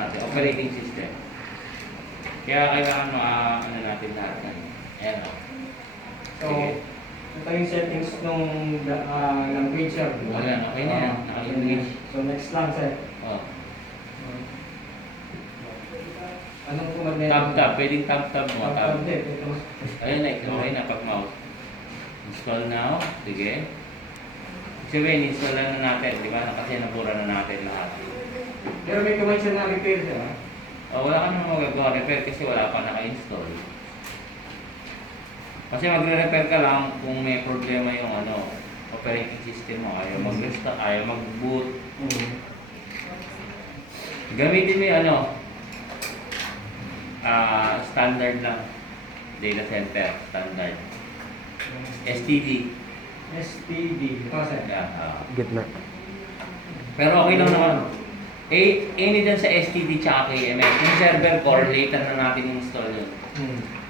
natin, operating system. Kaya kailangan ano natin lahat ng ayan o. So, ito yung settings nung language sir. Ayan, okay na yan. Naka-English. So, next lang sir. Oh. Anong command na Tab, pwedeng tab mo. Tab. Ito. Ayun na, okay na pag mouse. Install now. Sige. Sabihin, install na natin. Di ba? Kasi nabura na natin lahat. Pero may command siya na repair sir. Wala ka naman magagawa repair kasi wala pa naka-install. Kasi magre-repair ka lang kung may problema yung operating system mo. Ayaw mag-restart, ayaw mag-boot. Gamitin mo yung standard lang. Data center, standard. STD. STD. Ito sir. Yeah, Gitna. pero okay lang naman. Any dyan sa STD tsaka KMS. Yung server core, later na natin install yun.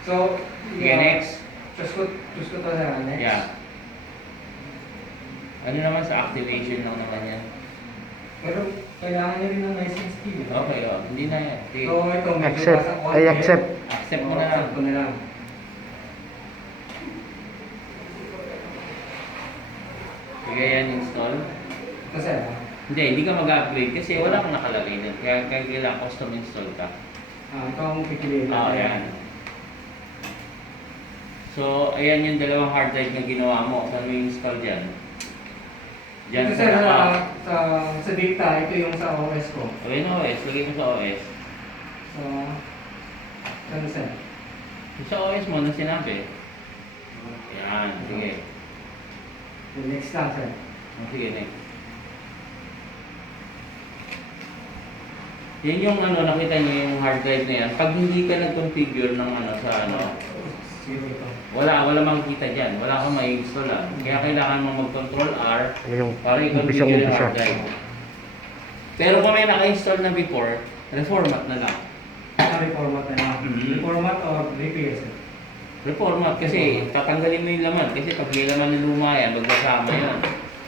So, Okay, next. Choose ko to sir. Next. Yeah. Ano naman sa activation lang naman yan. Pero kailangan niya rin ng license key. Okay, hindi na yan. Sige. So, ito. may Accept. basa ko. Ay, accept. Accept mo na lang. Accept ko na lang. Sige, yan install. Ito sir. Hindi ka mag-upgrade kasi wala kang nakalagay dun. Kaya kailangan custom install ka. Ito ang pipiliin natin. Ayan. So, ayan yung dalawang hard drive na ginawa mo. Saan mo install dyan? Dyan Ito sir, sa sa data, ito yung sa OS ko. Okay na OS. Lagay mo sa OS. So, ano sir? Sa OS mo na sinabi. Ayan. Sige. The next lang sir. Sige, next. Yan yung nakita niyo yung hard drive na yan. Pag hindi ka nag-configure ng Zero ito. wala makikita dyan. Wala kang ma-install Kaya kailangan mo mag-control R Yung para i-configure yung umpisa. hard drive. Pero kung may naka-install na before, reformat na lang. Reformat na lang. Reformat or repair sir? Reformat kasi tatanggalin mo yung laman. Kasi pag may laman na luma yan, magsasama yan.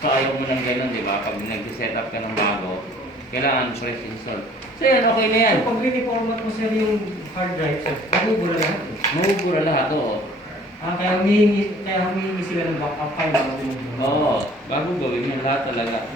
So ayaw mo ng ganun, di ba? Pag nag-set up ka ng bago, kailangan fresh install. So yan, okay na yan. So, pag reformat mo sir yung hard drive sir, mabubura lahat eh. Mabubura lahat, oo. Kaya humihingi sila ng backup file bago mo. Oo, bago gawin yan lahat talaga.